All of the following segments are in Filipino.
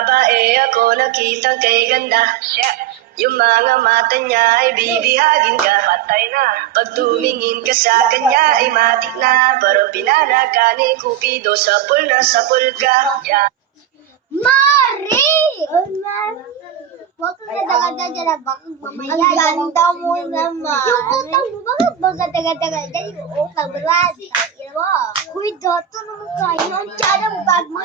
babae ako nakitang kay ganda. Yung mga mata niya ay bibihagin ka. Patay na. Pag tumingin ka sa kanya ay matik na. Parang pinana ka ni Cupido, sapul na sapul ka. Mari! Huwag ka ganda-ganda dyan na baka mamaya. Ang ganda mo naman. Yung utang mo, bakit ba ganda-ganda dyan? Yung utang mo lang. Uy, dato naman kayo. Ang tiyan ang bag mo.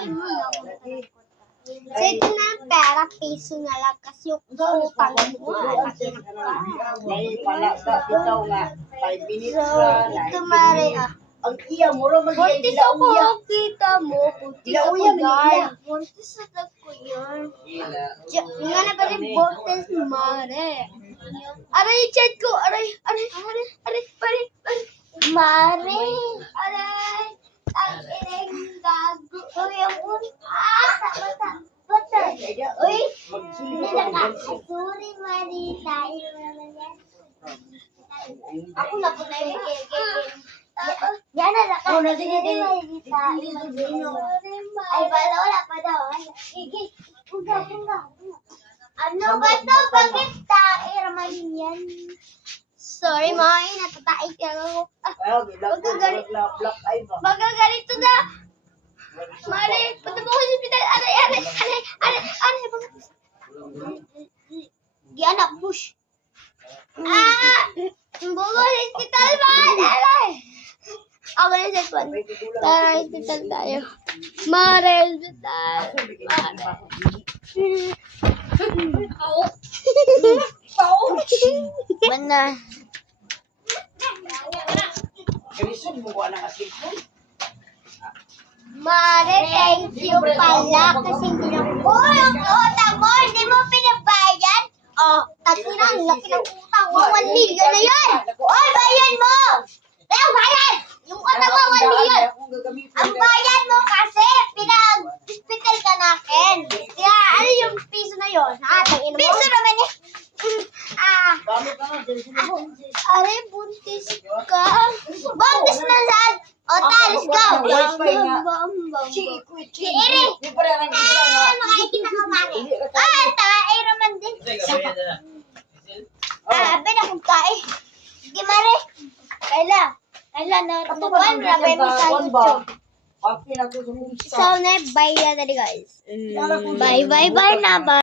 So, ito na ang pera, piso na lang. Kasi yung utang mo, laki na pa. May palasa, bitaw nga. 5 minutes So, na. ito Mari, Ang iya mo rin mag-iya. buntis ako, kita mo. Buntis ako, guys. Buntis ako yun. Nga na ba rin buntis, Mare? Aray, chat ko. Aray. Mare. Aray. Ang ineng gago. Uy, ang bata. Uy, hindi na ka. Sorry, Mari. Tayo naman yan. Ako na po na yung yan na lang. Oh, sige. Ay, wala pa daw. Sige. Punga. Ano ba to? Bakit tae naman yan? Sorry, Mai. Natatae ka ako. Baga ganito na. Mari, punta mo ko sa hospital. Aray. Gianak, push. Bugo sa hospital ba? Aray. Ako na sa kwan. Tara, hospital tayo. Mare, hospital. Mana? Mare, thank you pala kasi hindi na... Uy, ang utang mo, hindi mo pinabayan? Oh, kasi na, laki ng utang mo, 1 million na yan! Uy, bayan mo! Kaya bayan! Yung utang mo, 1 million! Ang bayan mo kasi, pinag-hospital ka na akin. Kaya, ano yung piso na yun? Piso naman eh! Are, buntis ka. Buntis na saan? O, let's go! Si Iri! Makikita ka mali. Tae naman din. Pinakagkain. Sige, Mare. Kailan na tubuan na ba mo sa YouTube? So, bye na guys. Bye na ba?